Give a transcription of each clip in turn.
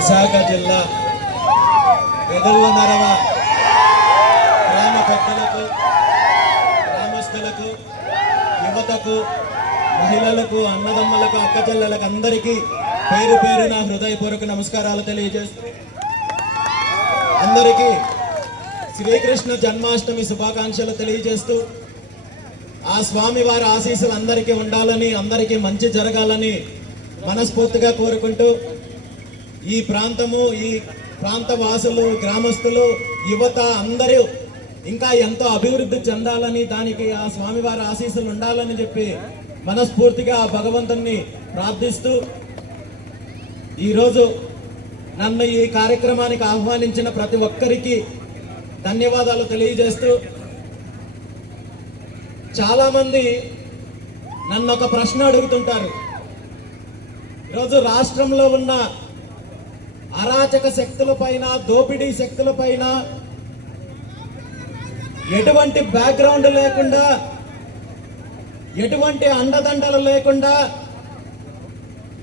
విశాఖ జిల్లా వెదల్ల నరవ గ్రామ పెద్దలకు, గ్రామస్తులకు, యువతకు, మహిళలకు, అన్నదమ్ములకు, అక్క చెల్లెలకు అందరికీ పేరు పేరున హృదయపూర్వక నమస్కారాలు తెలియజేస్తూ అందరికీ శ్రీకృష్ణ జన్మాష్టమి శుభాకాంక్షలు తెలియజేస్తూ ఆ స్వామి వారి ఆశీస్సులు అందరికీ ఉండాలని, అందరికీ మంచి జరగాలని మనస్ఫూర్తిగా కోరుకుంటూ ఈ ప్రాంతము, ఈ ప్రాంత వాసులు, గ్రామస్తులు, యువత అందరూ ఇంకా ఎంతో అభివృద్ధి చెందాలని, దానికి ఆ స్వామివారి ఆశీస్సులు ఉండాలని చెప్పి మనస్ఫూర్తిగా ఆ భగవంతుని ప్రార్థిస్తూ ఈరోజు నన్ను ఈ కార్యక్రమానికి ఆహ్వానించిన ప్రతి ఒక్కరికి ధన్యవాదాలు తెలియజేస్తూ, చాలామంది నన్ను ఒక ప్రశ్న అడుగుతుంటారు. ఈరోజు రాష్ట్రంలో ఉన్న అరాచక శక్తులపైన, దోపిడీ శక్తులపైన ఎటువంటి బ్యాక్గ్రౌండ్ లేకుండా, ఎటువంటి అండదండలు లేకుండా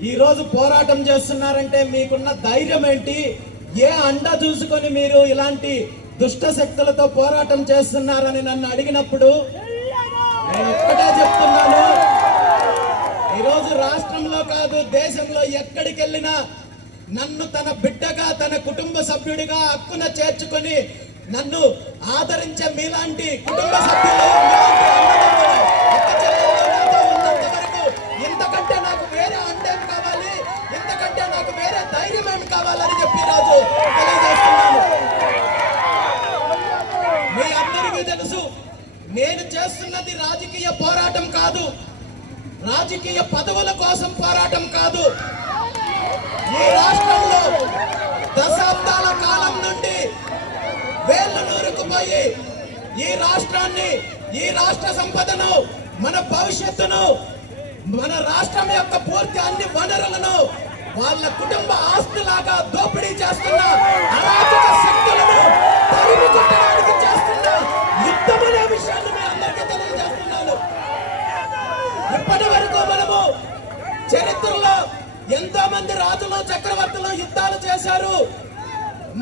ఈరోజు పోరాటం చేస్తున్నారంటే మీకున్న ధైర్యం ఏంటి? ఏ అండ చూసుకొని మీరు ఇలాంటి దుష్ట శక్తులతో పోరాటం చేస్తున్నారని నన్ను అడిగినప్పుడు నేను ఒక్కటే చెప్తున్నాను, ఈరోజు రాష్ట్రంలో కాదు దేశంలో ఎక్కడికి వెళ్ళినా నన్ను తన బిడ్డగా, తన కుటుంబ సభ్యుడిగా హక్కున చేర్చుకొని నన్ను ఆదరించే మీలాంటి కుటుంబ సభ్యులు, ఉన్నంత వరకు ఇంతకంటే నాకు వేరే అండేం కావాలి, ఇంతకంటే నాకు వేరే ధైర్యం ఏమి కావాలని చెప్పి ఈరోజు తెలియజేస్తున్నాను. మీ అందరికీ తెలుసు, నేను చేస్తున్నది రాజకీయ పోరాటం కాదు, రాజకీయ పదవుల కోసం పోరాటం కాదు. ఈ రాష్ట్రంలో దశాబ్దాల కాలం నుండి వేళ్లు నూరుకుపోయి ఈ రాష్ట్రాన్ని, ఈ రాష్ట్ర సంపదను, మన భవిష్యత్తును, మన రాష్ట్రం యొక్క పూర్తి అన్ని వనరులను వాళ్ళ కుటుంబ ఆస్తులాగా దోపిడీ చేస్తున్న అరాచక శక్తులను తరిమి కొట్టడానికి చేస్తున్న యుద్ధం అనే విషయాన్ని మీ అందరికీ తెలియజేస్తున్నాను. ఇప్పటి వరకు మనము చరిత్రలో ఎంతో మంది రాజులు, చక్రవర్తులు యుద్ధాలు చేశారు,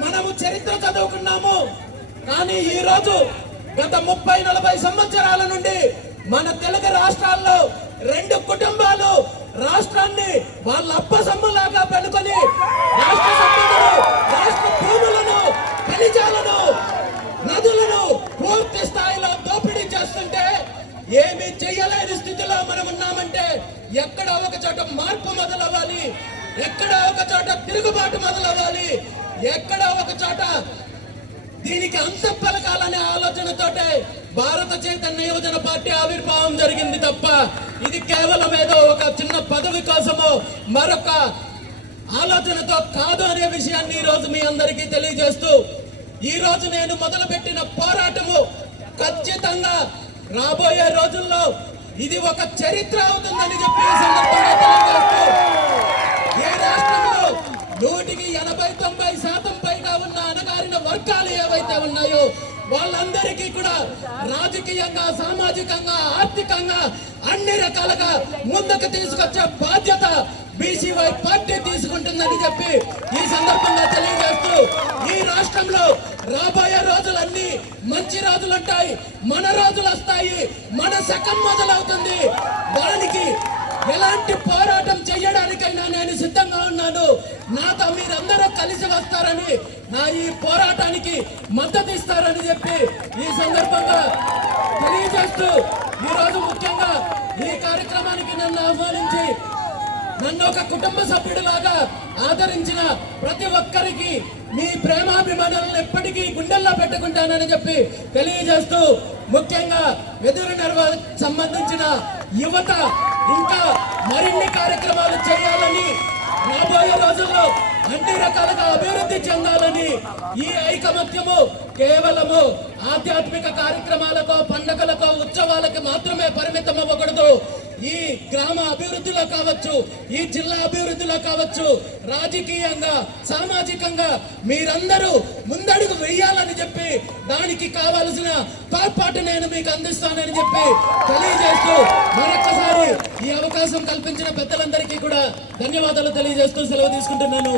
మనము చరిత్ర చదువుకున్నాము. కానీ ఈ రోజు గత 30-40 సంవత్సరాల నుండి మన తెలుగు రాష్ట్రాల్లో 2 కుటుంబాలు రాష్ట్రాన్ని వాళ్ళ అప్ప సొమ్ములాగా పెట్టుకొని రాష్ట్ర సంపదను, రాష్ట్ర భూములను, ఖనిజాలను, నదులను పూర్తి స్థాయిలో దోపిడీ చేస్తుంటే ఏమీ చెయ్యలేని స్థితిలో మనం ఉన్నామంటే ఎక్కడ ఒక చోట మార్పు మొదలవ్వాలి, ఎక్కడ ఒక చోట తిరుగుబాటు మొదలవ్వాలి, ఎక్కడ ఒక చోట దీనికి అంతం పలకాలనే ఆలోచనతోటే భారత చైతన్య యువజన పార్టీ ఆవిర్భావం జరిగింది తప్ప ఇది కేవలం ఏదో ఒక చిన్న పదవి కోసమో మరొక ఆలోచనతో కాదు అనే విషయాన్ని ఈ రోజు మీ అందరికీ తెలియజేస్తూ, ఈ రోజు నేను మొదలుపెట్టిన పోరాటము ఖచ్చితంగా రాబోయే రోజుల్లో ఇది ఒక చరిత్ర అవుతుందని చెప్పి ఈ సందర్భంగా తెలియజేస్తూ, ఈ రాష్ట్రంలో 100-90% పైగా ఉన్న అణగారిన వర్గాలు ఏవైతే ఉన్నాయో వాళ్ళందరికీ కూడా రాజకీయంగా, సామాజికంగా, ఆర్థికంగా అన్ని రకాలుగా ముందుకు తీసుకొచ్చే బాధ్యత బీసీవై పార్టీ తీసుకుంటుందని చెప్పి ఈ సందర్భంగా తెలియజేస్తూ, ఈ రాష్ట్రంలో రాబోయే రోజులన్నీ మంచి రోజులు ఉంటాయి, మన రోజులు వస్తాయి, మన శకం మొదలవుతుంది. దానికి ఎలాంటి పోరాటం చేయడానికైనా నేను సిద్ధంగా ఉన్నాను. నాతో మీరందరూ కలిసి వస్తారని, నా ఈ పోరాటానికి మద్దతు ఇస్తారని చెప్పి ఈ సందర్భంగా తెలియజేస్తూ, ఈరోజు ముఖ్యంగా ఈ కార్యక్రమానికి నన్ను ఆహ్వానించి నన్ను ఒక కుటుంబ సభ్యుడిలాగా ఆదరించిన ప్రతి ఒక్కరికి మీ ప్రేమాభిమానాలను ఎప్పటికీ గుండెల్లో పెట్టుకుంటానని చెప్పి తెలియజేస్తూ, ముఖ్యంగా వెదురు నరవ సంబంధించిన యువత ఇంకా మరిన్ని కార్యక్రమాలు చేయాలని, రాబోయే రోజుల్లో అన్ని రకాలుగా అభివృద్ధి చెందాలని, ఈ ఐకమత్యము కేవలము ఆధ్యాత్మిక కార్యక్రమాలకో, పండుగలకో, ఉత్సవాలకు మాత్రమే పరిమితం అవ్వకూడదు. ఈ గ్రామ అభివృద్ధిలో కావచ్చు, ఈ జిల్లా అభివృద్ధిలో కావచ్చు, రాజకీయంగా, సామాజికంగా మీరందరూ ముందడుగు వేయాలని చెప్పి దానికి కావలసిన తోడ్పాటు నేను మీకు అందిస్తానని చెప్పి తెలియజేస్తూ, మరొక్కసారి ఈ అవకాశం కల్పించిన పెద్దలందరికీ కూడా ధన్యవాదాలు తెలియజేస్తూ సెలవు తీసుకుంటున్నాను.